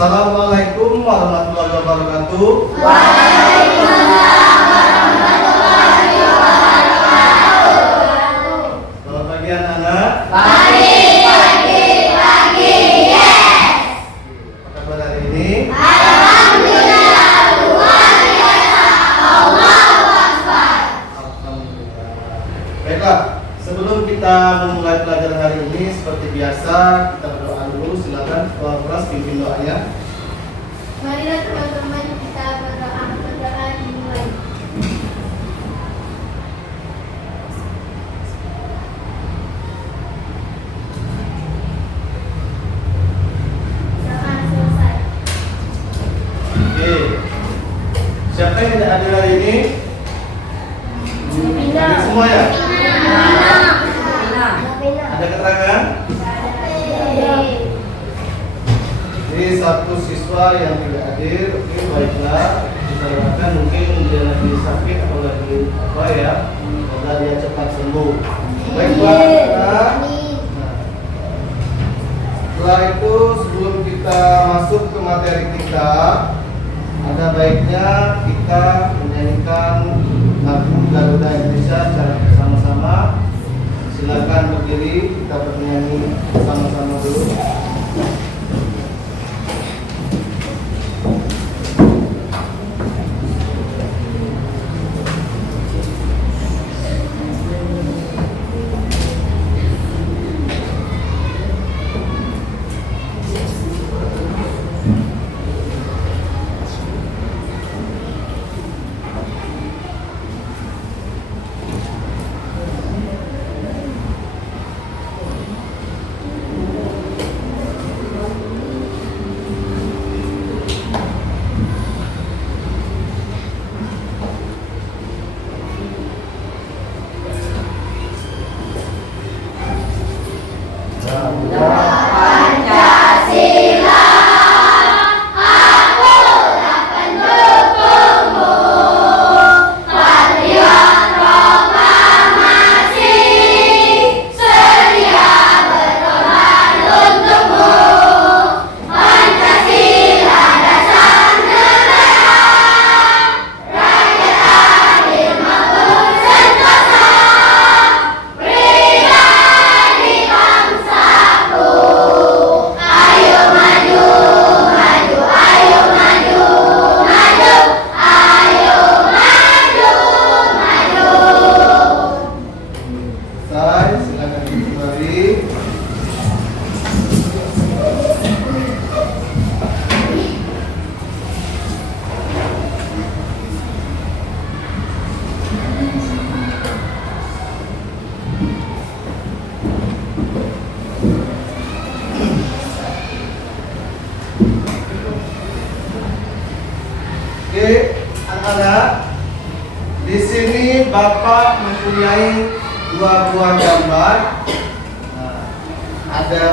Assalamualaikum warahmatullahi wabarakatuh. Waalaikumsalam warahmatullahi wabarakatuh. Selamat pagi anak-anak. Pagi, yes. Apa kabar hari ini? Alhamdulillah, luar biasa. Allahu Akbar. Alhamdulillah. Baiklah, sebelum kita memulai pelajaran hari ini, seperti biasa kita berdoa dulu. Silakan Tuan Pras pimpin doanya. Marilah teman-teman kita berdoa dimulai. Doa selesai. Oke. Siapa yang tidak hadir hari ini? Hadir semua ya? Ada keterangan? Ini satu siswa yang tidak hadir. Oke, baiklah. Kita doakan mungkin dia lagi sakit atau lagi apa ya? Semoga dia cepat sembuh. Baiklah. Nah, setelah itu sebelum kita masuk ke materi kita, ada baiknya kita menyanyikan lagu Garuda Indonesia secara bersama-sama. Silakan berdiri, kita bernyanyi sama-sama dulu. Oke, anak-anak, di sini Bapak mempunyai dua buah gambar. Nah, ada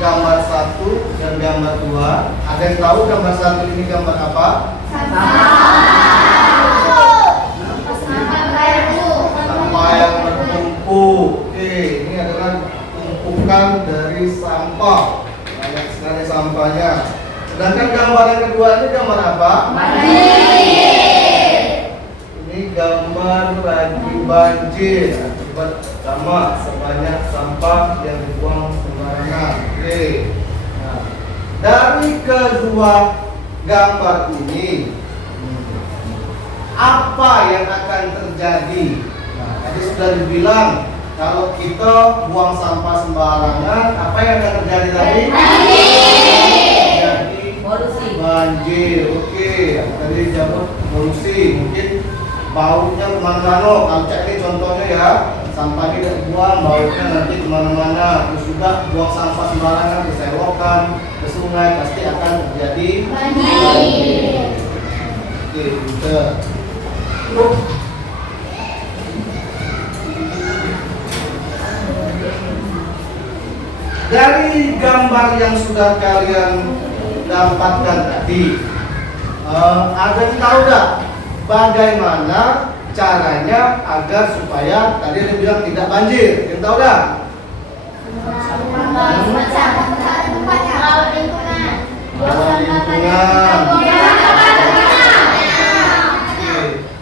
gambar 1 dan gambar 2. Ada yang tahu gambar 1 ini gambar apa? Sampah yang bertumpuk. Oke, ini adalah tumpukan dari sampah. Banyak sekali sampahnya. Sedangkan gambar yang kedua ini gambar apa? Ini gambar lagi banjir akibat sama sebanyak sampah yang dibuang sembarangan. Oke. Nah, dari kedua gambar ini apa yang akan terjadi? Nah, tadi sudah dibilang kalau kita buang sampah sembarangan, apa yang akan terjadi tadi? Banjir. Oke, tadi jawab polusi. Mungkin baunya kemana-mana. Kalau cek ini contohnya ya, sampah ini tidak dibuang, baunya nanti kemana-mana. Terus juga buang sampah sembarangan ke selokan, ke sungai, pasti akan terjadi banjir. Oke, udah. Dari gambar yang sudah kalian dapatkan tadi, ada yang tahu nggak bagaimana caranya agar supaya tadi ada bilang tidak banjir? Yang tahu nggak? dengan. Oke.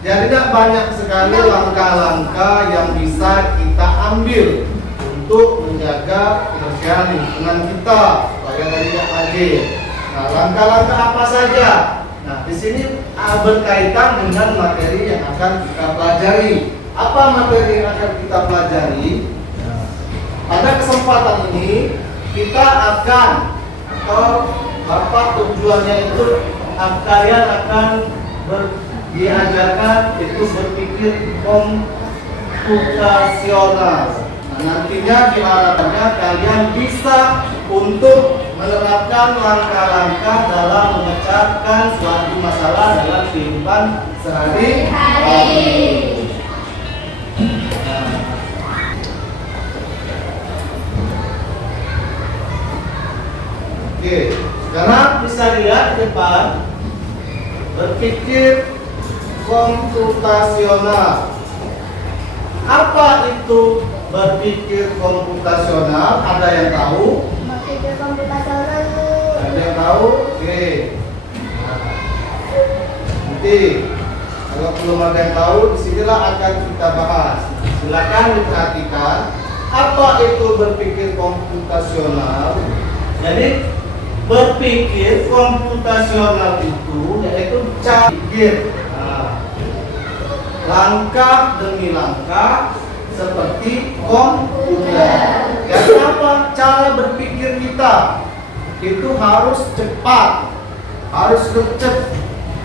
Jadi tidak banyak sekali langkah-langkah yang bisa kita ambil untuk menjaga kebersihan lingkungan kita supaya tidak banjir. Nah, langkah-langkah apa saja? Nah, di sini berkaitan dengan materi yang akan kita pelajari. Apa materi yang akan kita pelajari? Nah, pada kesempatan ini kita akan, atau Bapak tujuannya itu kalian akan diajarkan itu berpikir komputasional. Nah, nantinya diharapkannya kalian bisa untuk menerapkan langkah-langkah dalam memecahkan suatu masalah dalam kehidupan sehari-hari. Oke, sekarang bisa dilihat di depan, berpikir komputasional. Apa itu berpikir komputasional? Ada yang tahu? Berpikir komputasional itu. Ada yang tahu? Oke. Nah, nanti kalau belum ada yang tahu, disinilah akan kita bahas. Silakan diperhatikan. Apa itu berpikir komputasional? Jadi berpikir komputasional itu yaitu cara pikir, langkah demi langkah seperti komputer. Jadi apa? Cara berpikir kita itu harus cepat, harus gercep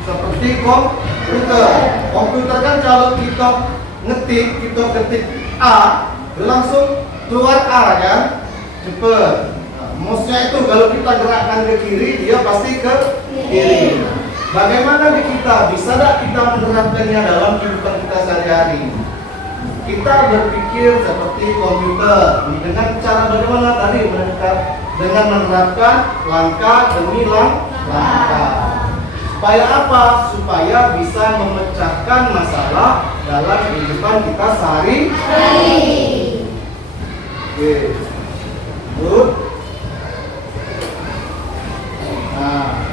seperti komputer. Komputer kan kalau kita ketik A, langsung keluar A kan, cepet. Mouse-nya itu kalau kita gerakkan ke kiri, dia pasti ke kiri. Bagaimana di kita? Bisa tidak kita menerapkannya dalam kehidupan kita sehari-hari? Kita berpikir seperti komputer. Dengan cara bagaimana tadi? Dengan menerapkan langkah demi langkah. Supaya apa? Supaya bisa memecahkan masalah dalam kehidupan kita sehari-hari. Oke. Good. Nah,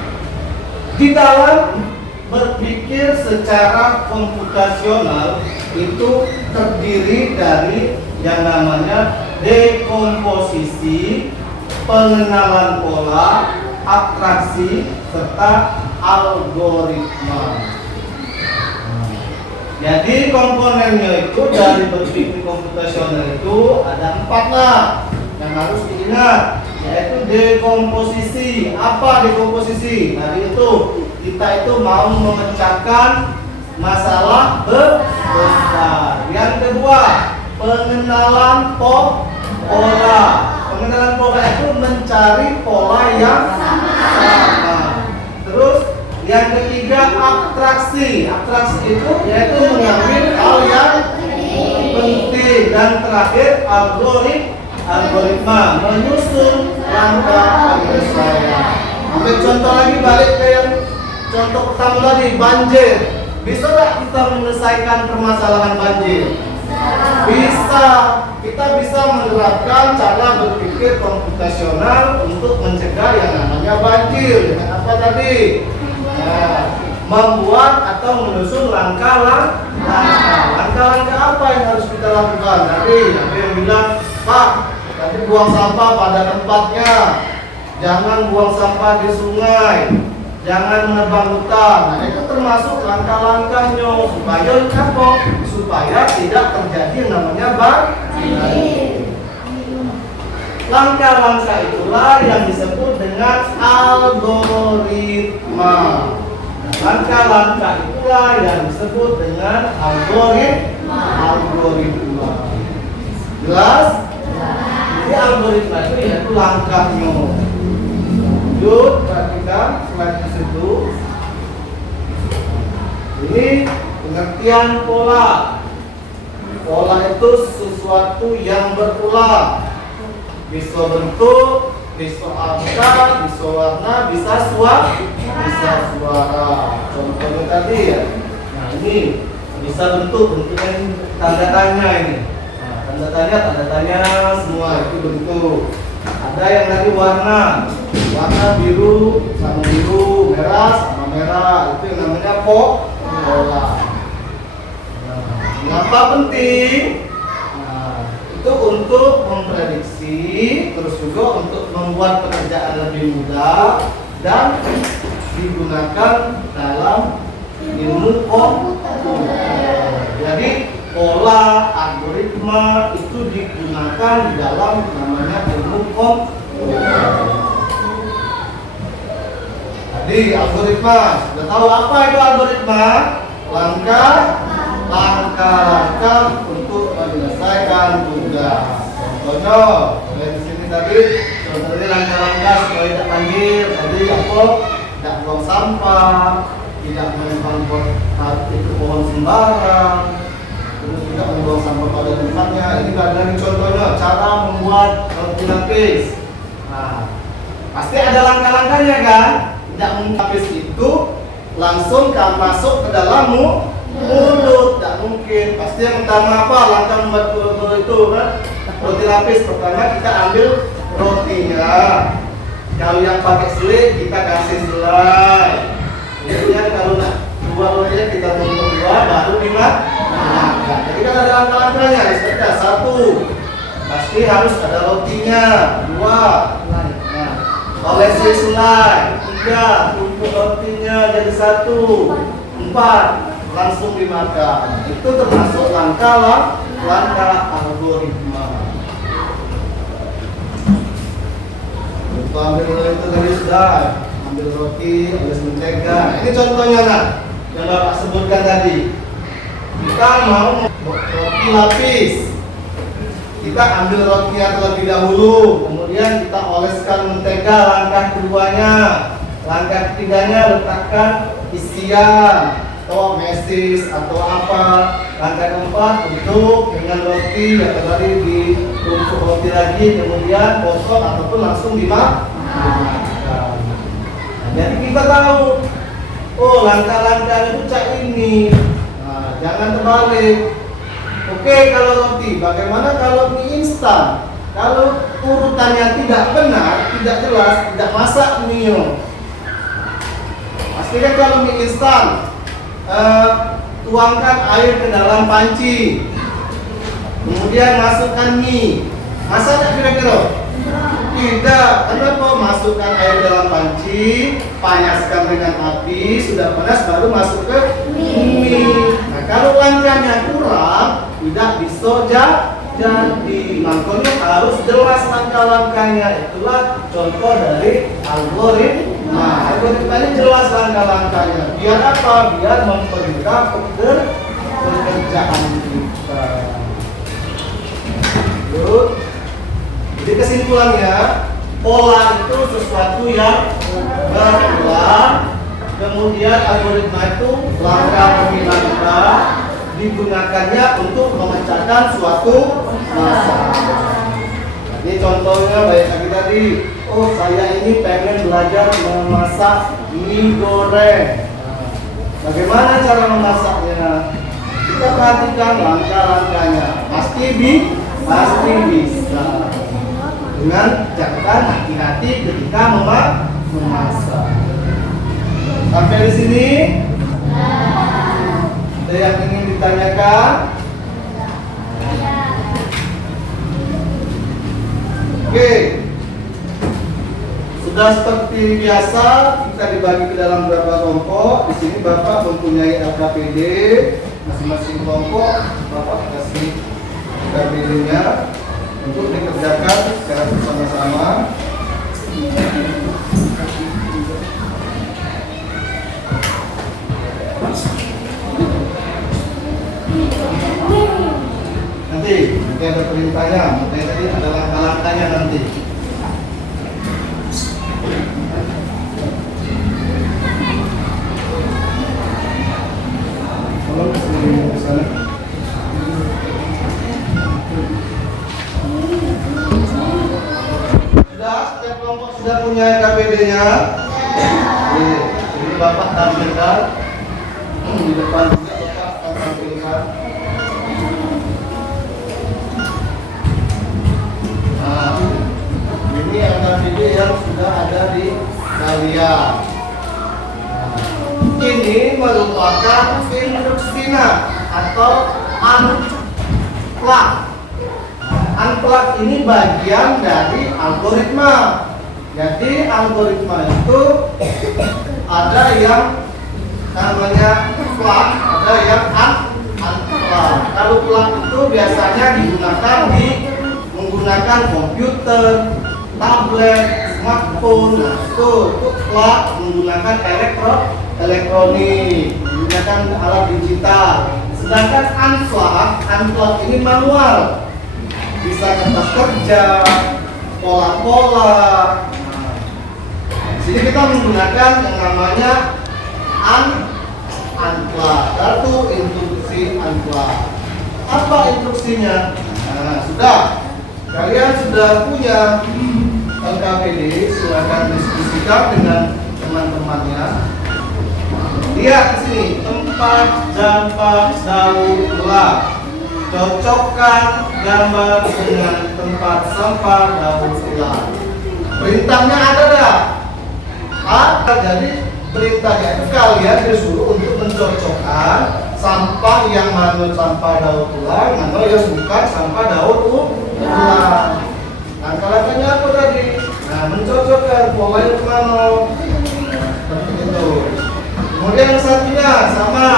di dalam berpikir secara komputasional itu terdiri dari yang namanya dekomposisi, pengenalan pola, abstraksi, serta algoritma. Jadi komponennya itu dari berpikir komputasional itu ada 4 lah yang harus diingat, yaitu dekomposisi. Apa dekomposisi? Tadi itu kita itu mau memecahkan masalah besar. Yang kedua, pengenalan pola. Pengenalan pola itu mencari pola yang sama. Terus yang ketiga, abstraksi. Abstraksi itu yaitu mengambil hal yang penting. Dan terakhir, algoritma, menyusun langkah penyelesaian. Ambil contoh lagi, balik ke yang contoh pertama tadi, banjir. Bisa nggak kita menyelesaikan permasalahan banjir? Bisa. Kita bisa menerapkan cara berpikir komputasional untuk mencegah yang namanya banjir. Dengan apa tadi? Membuat atau menyusun langkah-langkah. Langkah-langkah apa yang harus kita lakukan? Tadi ada yang bilang, Pak, tadi buang sampah pada tempatnya, jangan buang sampah di sungai, jangan menebang hutan. Nah, itu termasuk langkah-langkahnya supaya apa? Supaya tidak terjadi yang namanya banjir. Langkah-langkah itulah yang disebut dengan algoritma. Langkah-langkah itulah yang disebut dengan algoritma. Jelas? Jadi algoritma itu yaitu langkahnya. Lanjut, perhatikan slide situ. Ini pengertian pola. Pola itu sesuatu yang berulang. Bisa bentuk, bisa angka, bisa warna, bisa suara. Contohnya tadi ya. Nah, ini bisa bentuknya ini tanda tanya ini. Nah, tanda tanya semua itu bentuk. Ada yang tadi warna biru sama biru, merah sama merah, itu yang namanya pola. Kenapa penting? Itu untuk memprediksi, terus juga untuk membuat pekerjaan lebih mudah dan digunakan dalam ilmu komputer. Jadi pola, algoritma itu digunakan di dalam namanya ilmu komputer. Jadi algoritma, sudah tahu apa itu algoritma? Langkah-langkah untuk menyelesaikan tugas. Contohnya, di sini tadi contohnya langkah-langkah supaya tidak banjir. Tadi apa? Tidak buang sampah, tidak menempel itu pohon sembarang, terus tidak membuang sampah pada tempatnya. Ini dari contohnya cara membuat roti lapis. Nah, pasti ada langkah-langkahnya kan? Tidak melapis itu langsung kan masuk ke dalam mulut, tidak mungkin. Pasti yang pertama apa? Langkah membuat itu kan? Roti lapis pertama kita ambil rotinya. Kalau yang pakai selai kita kasih selai. Kemudian kalau nak dua rotinya kita tutup dua, baru dimakan. Jadi kan ada langkah-langkahnya. Misalnya satu, pasti harus ada rotinya. Dua, olesi selai. Tiga, tumpuk rotinya jadi satu. Empat, langsung dimakan. Itu termasuk langkah algoritma. Untuk ambil itu tadi sudah ambil roti, ambil mentega. Ini contohnya nak yang Bapak sebutkan tadi. Kita mau roti lapis. Kita ambil rotinya terlebih dahulu, kemudian kita oleskan mentega langkah keduanya. Langkah ketiganya letakkan isian atau mesis atau apa. Langkah keempat untuk dengan roti yang tadi ditumpuk roti lagi, kemudian potong ataupun langsung dimakan. Nah, jadi kita tahu, oh langkah-langkah itu cak ini. Nah, jangan terbalik. Oke, kalau roti, bagaimana kalau mie instan? Kalau urutannya tidak benar, tidak jelas, tidak masak mie. Pastikan kalau mie instan, tuangkan air ke dalam panci, kemudian masukkan mie. Masak tak kira-kira? Tidak. Kenapa? Masukkan air dalam panci, panaskan dengan api, sudah panas baru masuk ke mie. Nah, kalau langkahnya kurang, tidak bisa jadi. Makanya harus jelas langkah-langkahnya. Itulah contoh dari algoritma. Algoritma ini jelas langkah-langkahnya. Biar apa? Biar mempermudah pekerjaan kita. Good. Jadi kesimpulannya, pola itu sesuatu yang berulang. Kemudian algoritma itu langkah demi langkah digunakannya untuk memecahkan suatu masalah. Ini contohnya baik lagi tadi. Oh, saya ini pengen belajar memasak mie goreng. Bagaimana cara memasaknya? Kita perhatikan langkah-langkahnya. Pasti bisa. Dengan catatan hati-hati ketika memasak. Sampai di sini. Ada yang ingin ditanyakan? Oke. Sudah seperti biasa, kita dibagi ke dalam beberapa kelompok. Di sini Bapak mempunyai LKPD, masing-masing kelompok Bapak kasih LKPD-nya untuk dikerjakan secara bersama-sama. Nanti ada perintahnya, tadi ada langkah-langkahnya nanti. Tolong ke sana. Sudah, setiap kelompok sudah punya KPD-nya. Ini Bapak tampilkan di depan juga Bapak akan tampilkan. Nah, ini ada video yang sudah ada di kalian. ini merupakan instruksinya atau unplug. Unplug ini bagian dari algoritma. Jadi algoritma itu ada yang namanya plug, ada yang unplug. Kalau plug itu biasanya digunakan menggunakan komputer, tablet, smartphone. Nah, itu plug menggunakan elektronik, menggunakan alat digital. Sedangkan unplug ini manual, bisa kertas kerja, pola-pola. Nah, di sini kita menggunakan yang namanya unplug. Satu instruksi unplug. Apa instruksinya? Nah, sudah. Kalian sudah punya LKPD, silakan diskusikan dengan teman-temannya. Lihat di sini, tempat dampak daur ulang. Cocokkan gambar dengan tempat sampah daur ulang. Perintahnya ada dah? Ada. Jadi perintahnya itu kalian disuruh untuk mencocokkan sampah yang mana sampah daur ulang, mana yang bukan sampah daur ulang. Nah, kalian tanya apa tadi? Nah, mencocokkan polanya kemana? Seperti itu. Kemudian yang satunya sama.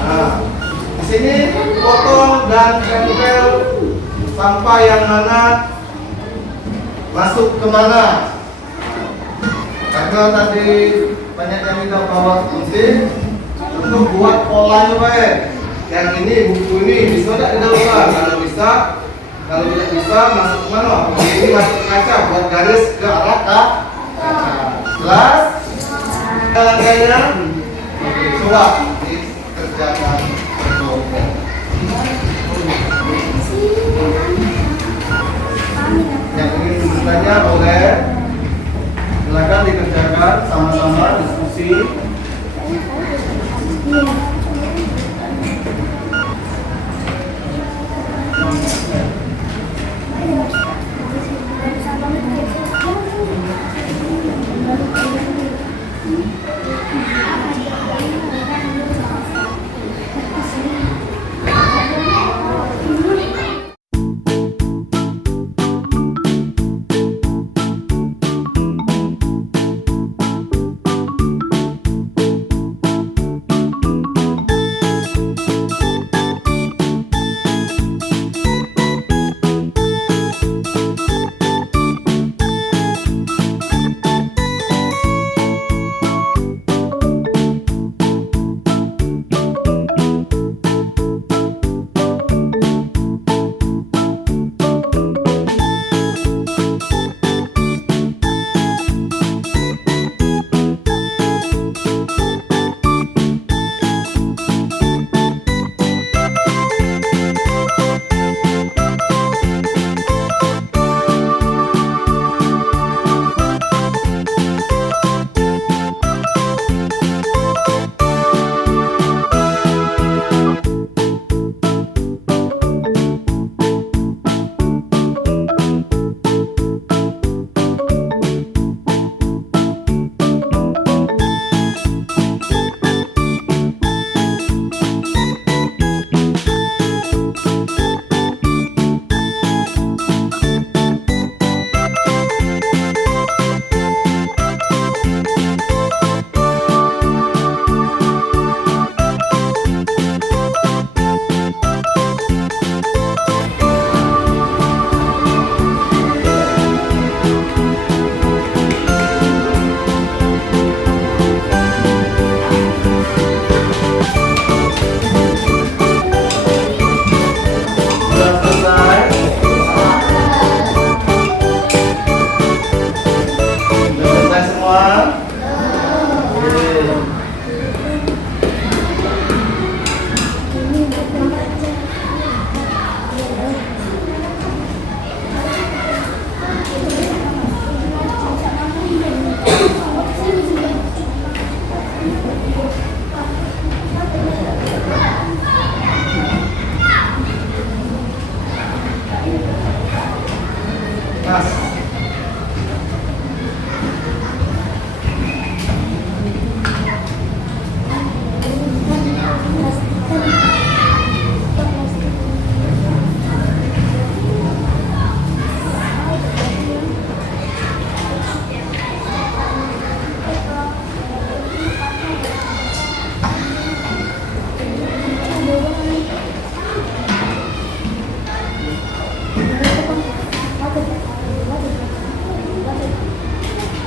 Nah, di sini potong dan tempel sampah yang mana masuk kemana. Karena tadi banyak yang minta bawa kunci untuk buat polanya baik. Yang ini buku ini bisa tidak didaur ulang? Kalau bisa, kalau tidak bisa masuk kemana? Ini masuk ke kaca, buat garis ke arah kaca. Jelas? Jalan-jalannya? Oke, coba dikerjakan. Yang ingin bertanya boleh, silakan dikerjakan sama-sama diskusi.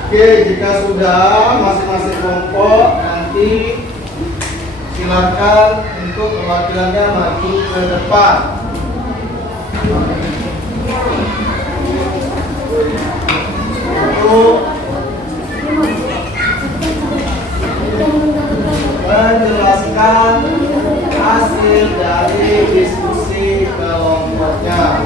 Oke, jika sudah masing-masing kelompok nanti silakan untuk perwakilannya maju ke depan. Untuk menjelaskan hasil dari diskusi kelompoknya.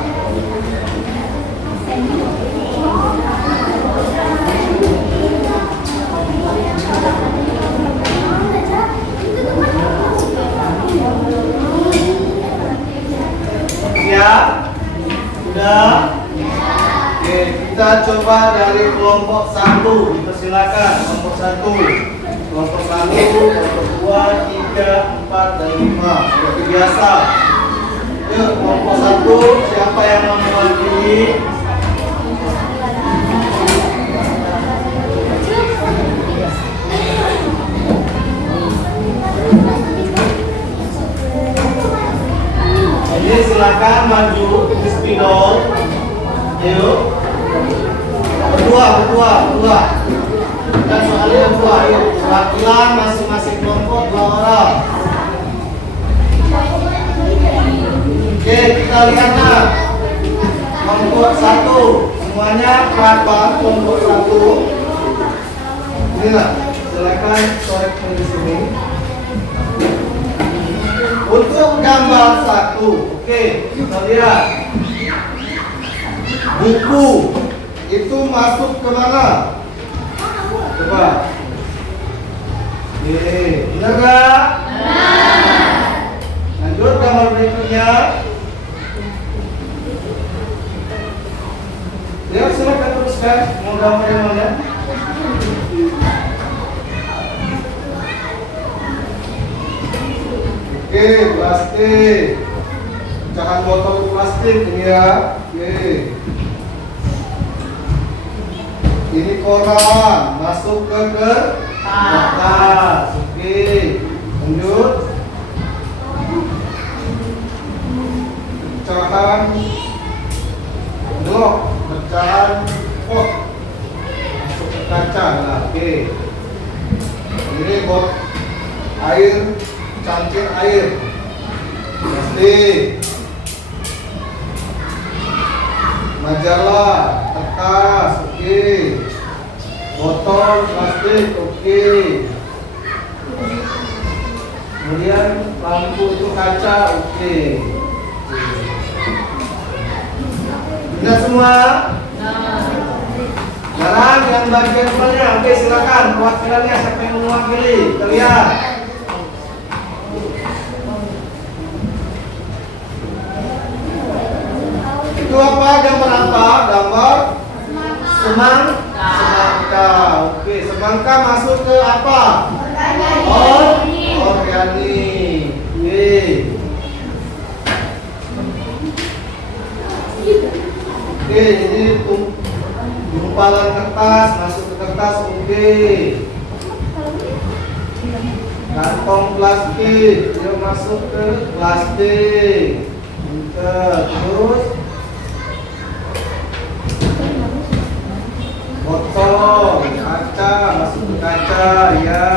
Siap? Sudah? Oke, kita coba dari kelompok 1. Dipersilakan kelompok 1. Kelompok 1, kelompok 2, 3, 4, dan 5. Seperti biasa. Yuk, kelompok 1, siapa yang mau mewakili? Jadi silakan maju ke spidol. Yuk. Berdua. Kita soalnya berdua. Yuk. Perwakilan masing-masing kelompok 2 orang. Oke, kita lihat nah. Kelompok 1. Semuanya berapa kelompok 1? Inilah. Silakan corek di sini. Untuk gambar 1, oke, kita lihat buku itu masuk ke mana? Coba. Oke, benar nggak? Lanjut gambar berikutnya. Ya, silakan teruskan. Mau gambar yang mana? Oke, plastik. Jangan botol plastik ini ya. Oke. Ini koran masuk ke kertas. Oke. Lanjut. Pecahan blok, pecahan pot masuk ke kaca. Nah, oke. Ini bot air. Cangkir air, plastik, majalah, kertas, oke, botol plastik, oke, kemudian lampu itu kaca, oke. Sudah semua? Sekarang yang bagian depannya, oke, silakan perwakilannya siapa yang mewakili, terlihat. Itu apa? Gambar apa? Gambar semangka. Oke, semangka masuk ke apa? Organik. Oke, ini gumpalan kertas masuk ke kertas. Oke. Kantong plastik, dia masuk ke plastik. Terus botol kaca masuk ke kaca, ya.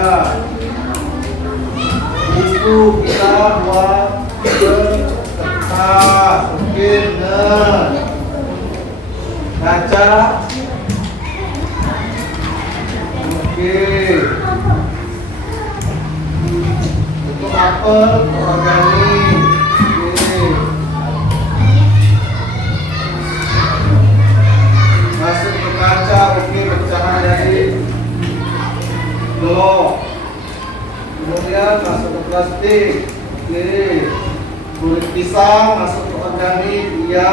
Buku kita buat ke kertas, oke, benar. Kaca, oke. Untuk apel organik, oke. Masuk ke kaca, oke, pecahan dari blok. Kemudian masuk ke plastik, oke. Kulit pisang masuk ke organik, iya.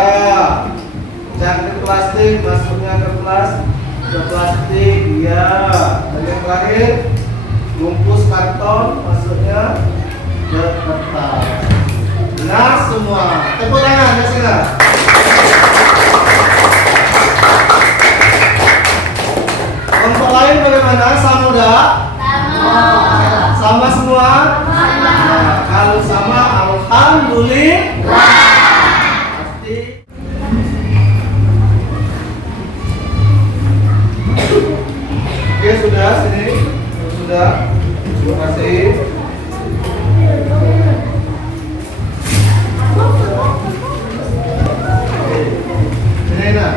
Cangkir plastik masuknya ke plastik, iya. Dan yang terakhir, bungkus karton masuknya ke kertas. Benar semua. Tepuk tangan, ya sini. Kelompok lain bagaimana? Sama udah? Sama semua? Nah, kalau sama, alhamdulillah. Pasti. Oke, sudah sini. Sudah. Terima kasih. Sini nak.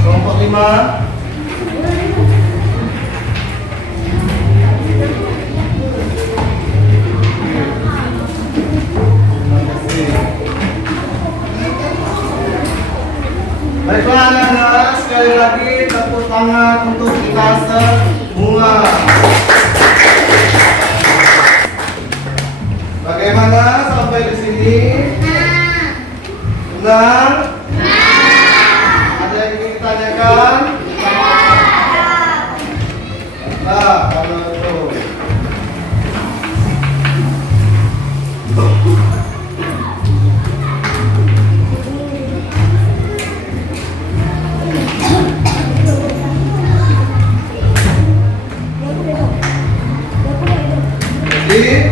Kelompok 5. Baiklah anak-anak, sekali lagi tepuk tangan untuk kita semua. Bagaimana sampai di sini? Senang? Ada yang ingin ditanyakan? Nah, kalau itu. Jadi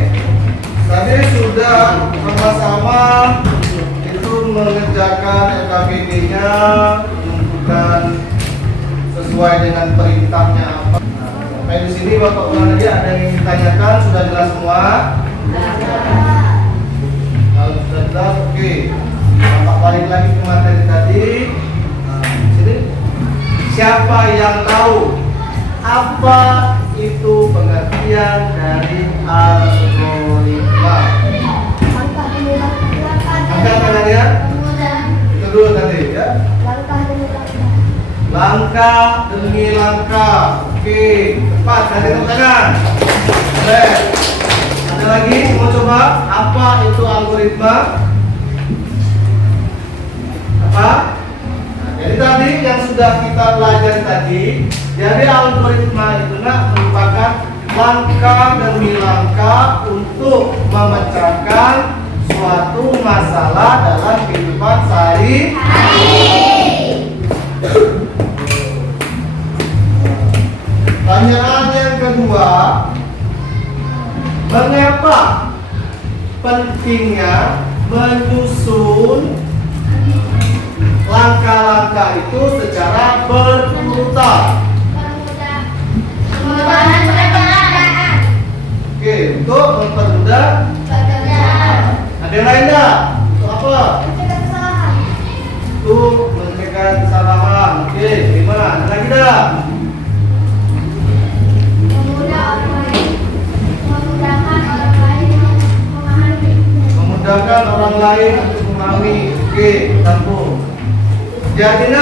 tadi sudah sama-sama itu mengerjakan LKPD-nya, menentukan sesuai dengan perintahnya apa. Sampai di sini Bapak ulang lagi, ada yang ditanyakan, sudah jelas semua? Kalau sudah jelas, oke. Bapak balik lagi ke materi tadi. Nah, sini. Siapa yang tahu apa itu pengertian dari algoritma? Angkat tangannya. Itu dulu tadi ya. Langkah demi langkah. Oke, cepat tadi tepuk tangan. Boleh. Ada lagi mau coba? Apa itu algoritma? Apa? Jadi tadi yang sudah kita pelajari tadi, jadi algoritma itu merupakan langkah demi langkah untuk memecahkan suatu masalah dalam kehidupan sehari-hari. Pertanyaan yang kedua, mengapa pentingnya menyusun langkah-langkah itu secara berurutan? Oke, untuk mempermudah. Ada yang lain enggak? Untuk apa? Untuk mencegah kesalahan. Oke, 5. Ada lagi enggak? Memudahkan orang lain untuk memahami. Oke, tampung. Jadi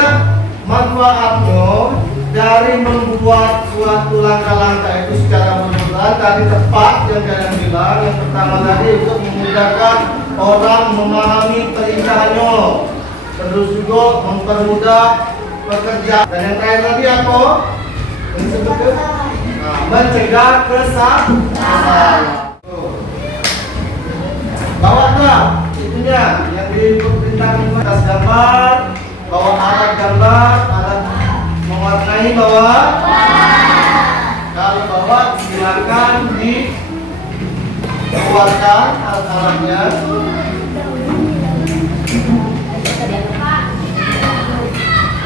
manfaatnya dari membuat suatu langkah-langkah itu secara berurutan tadi tepat yang kalian bilang. Yang pertama tadi untuk memudahkan orang memahami perintahnya, terus juga mempermudah pekerjaan. Dan yang terakhir tadi apa? Mencegah kesalahan. Bawa tak itunya yang diperintahkan atas gambar, bawa alat gambar, alat mewarnai bawa. Kalau bawa silakan dikeluarkan alat-alatnya.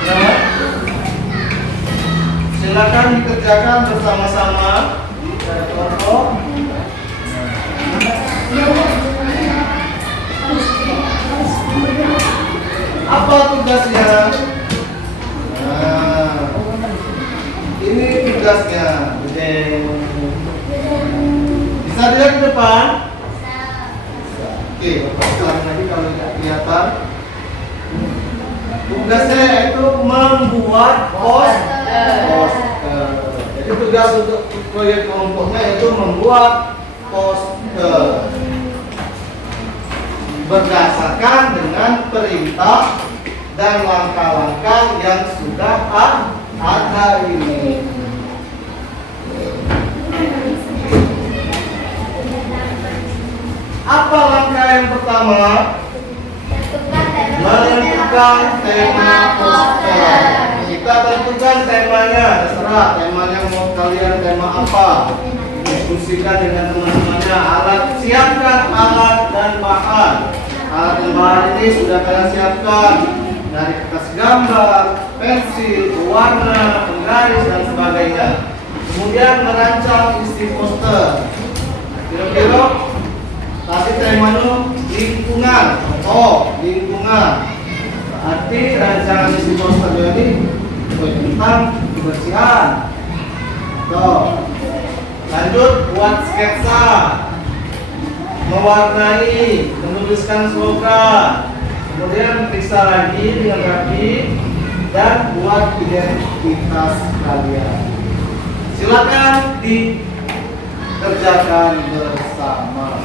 Ya. Silakan dikerjakan bersama-sama. Ada kelompok. Apa tugasnya? Nah, ini tugasnya. Bisa dilihat di depan? Oke, ulangi lagi kalau tidak kelihatan. Tugasnya itu membuat poster. Jadi tugas untuk proyek kelompoknya itu membuat poster berdasarkan dengan perintah dan langkah-langkah yang sudah ada ini. Apa langkah yang pertama? Menentukan tema poster. Kita kita tentukan temanya, terserah temanya mau kalian tema apa. Diskusikan dengan teman-temannya. Siapkan alat dan bahan. Alat dan bahan ini sudah kalian siapkan dari kertas gambar, pensil, warna, penggaris dan sebagainya. Kemudian merancang isi poster. Kira-kira tadi temanya lingkungan. Oh, lingkungan. Berarti rancangan isi poster ini tentang kebersihan. Lanjut buat sketsa, mewarnai, menuliskan slogan, kemudian periksa lagi dengan rapi dan buat identitas kalian. Silakan dikerjakan bersama.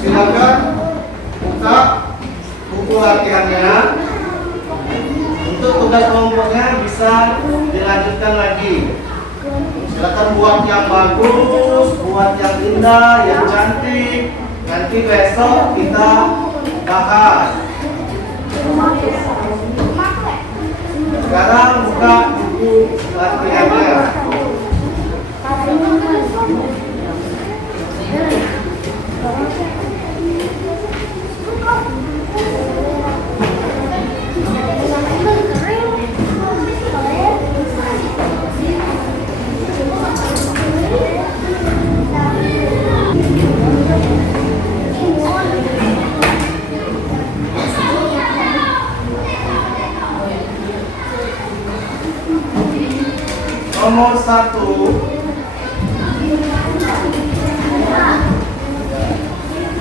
Silakan buka buku latihannya. Untuk tugas kelompoknya bisa dilanjutkan lagi. Silakan buat yang bagus, buat yang indah, yang cantik. Nanti besok kita bahas. Sekarang buka buku latihannya. Nomor 1.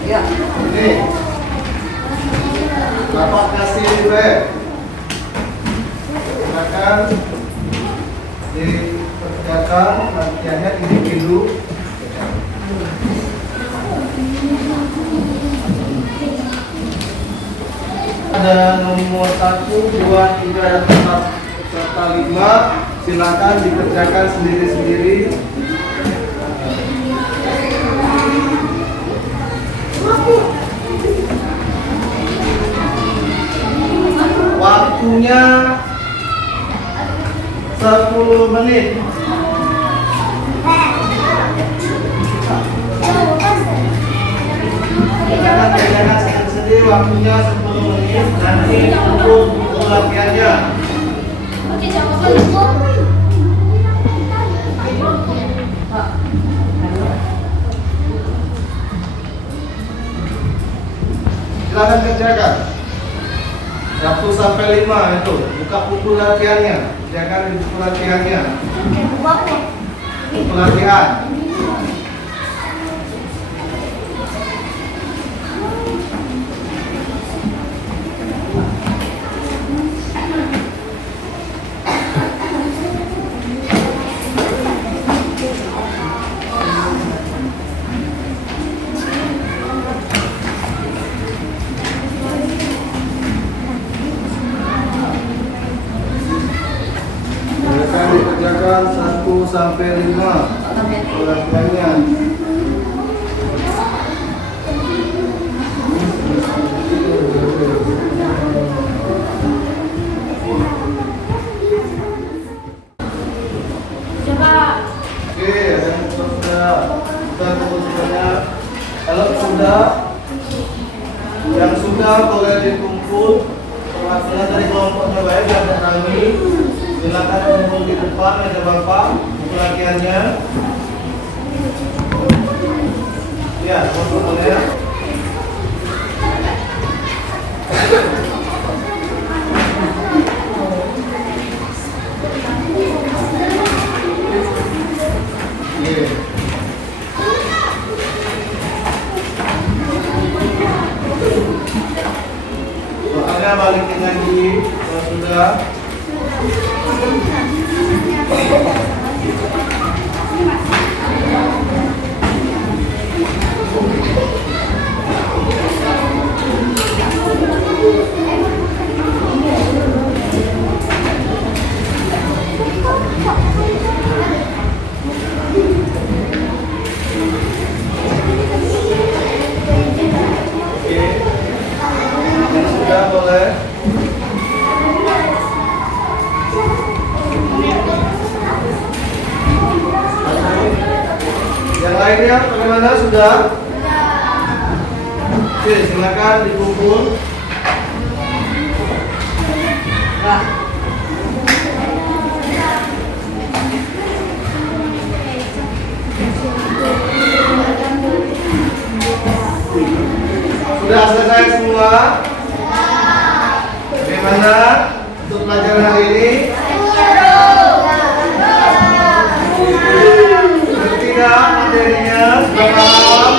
Ya, ini Bapak kasih web. Silakan dikerjakan latihannya ini dulu. Ada nomor 1, 2, 3, dan 4 serta 5. Silakan dikerjakan sendiri-sendiri. Waktunya 10 menit. Jangan waktunya 10 menit. Nanti untuk buku latihannya. Oke, jangan lupa. Silakan kerjakan. 1 sampai 5 itu. Buka buku latihannya. Kerjakan di buku latihannya. Buku latihan. Dikerjakan 1 sampai 5 latihannya. Oke, yang sudah kemudiannya. Kalau sudah, yang sudah boleh dikumpul perwakilan dari kelompoknya baik ada kami. Silakan kumpul di depan, ada Bapak buku latihannya. Ya, kumpul boleh. Soalnya balikin lagi kalau sudah. Sudah boleh. Yang lainnya bagaimana, sudah? Oke, silakan dikumpul. Sudah selesai semua? Bagaimana untuk pelajaran hari ini? Tidak materinya sudah paham?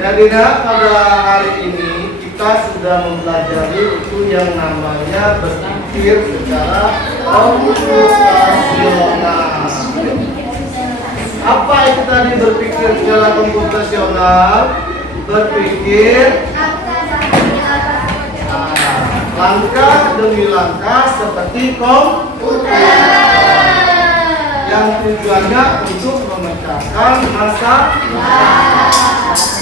Jadi pada hari ini kita sudah mempelajari itu yang namanya berpikir secara komputasional. Apa itu tadi berpikir secara komputasional? Berpikir langkah demi langkah seperti komputer. Yang tujuannya untuk memecahkan masalah.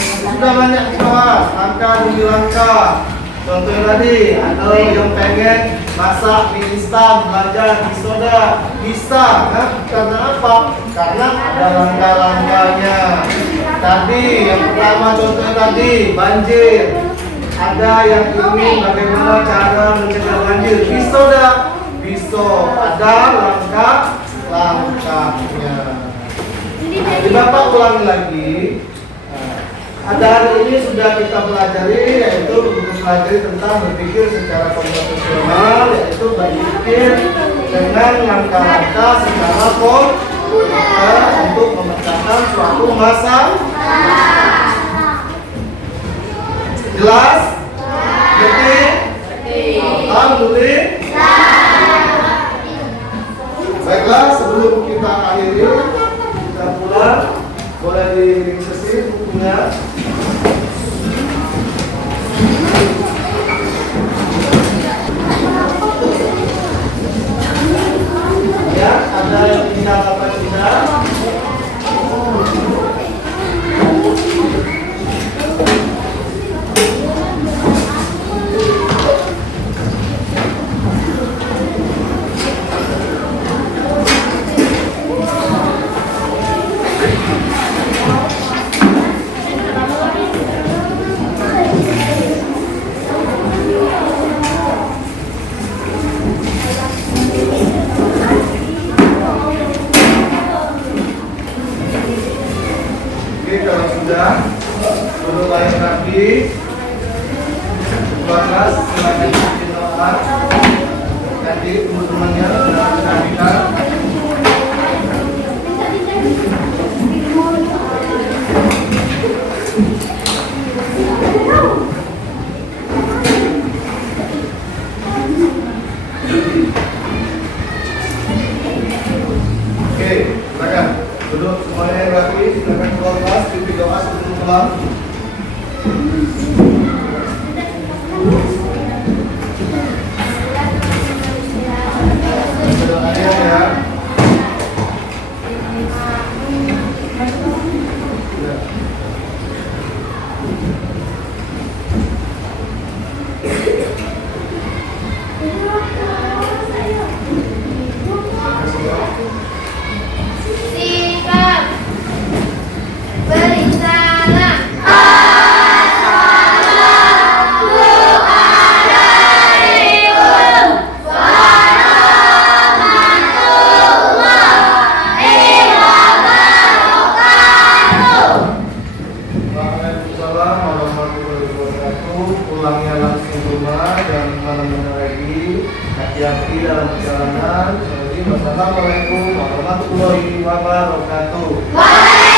Sudah banyak dibahas langkah demi langkah. Contohnya tadi ada yang pengen masak mie instan, belajar di soda bisa, karena apa? Karena ada langkah-langkahnya. Tadi yang pertama contohnya tadi banjir. Ada yang ingin bagaimana cara mencegah banjir di soda, bisa ada langkah-langkahnya. Jadi Bapak ulangi lagi. Ada hari ini sudah kita pelajari, yaitu pelajari tentang berpikir secara komputasional, yaitu berpikir dengan langkah-langkah secara komputer untuk memecahkan suatu masalah. Jelas? Ngerti? Alhamdulillah. Baiklah, sebelum kita akhiri, kita pulang. Boleh di sesi bukunya. Ya, ada yang tinggal apa tidak? kelas silakan bikin doa. Nanti teman-temannya sudah kita. Oke, silakan duduk semuanya yang rapi, silakan keluar kelas, pimpin doa sebelum pulang. Doanya ya. Sikap berencana. Waalaikumsalam warahmatullahi wabarakatuh. Pulangnya langsung ke rumah dan mana-mana lagi. Hati-hati dalam perjalanan. Assalamualaikum warahmatullahi wabarakatuh.